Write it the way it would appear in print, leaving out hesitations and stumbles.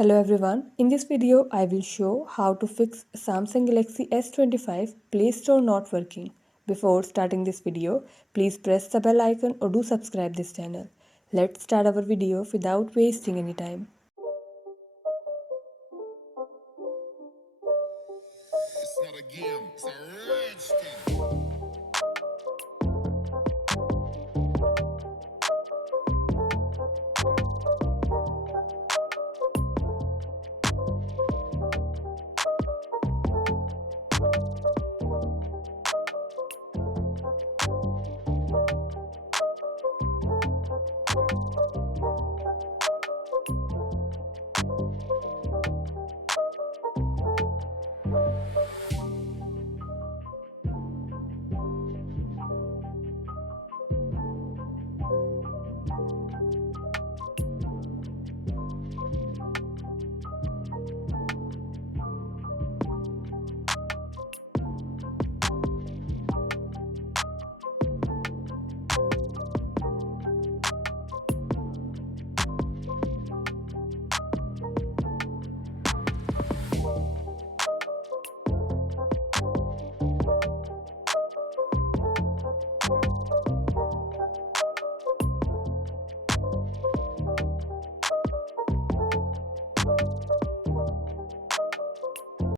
Hello everyone, in this video I will show how to fix Samsung Galaxy S25 Play Store not working. Before starting this video, please press the bell icon or do subscribe this channel. Let's start our video without wasting any time. It's not a game, it's a rich thing.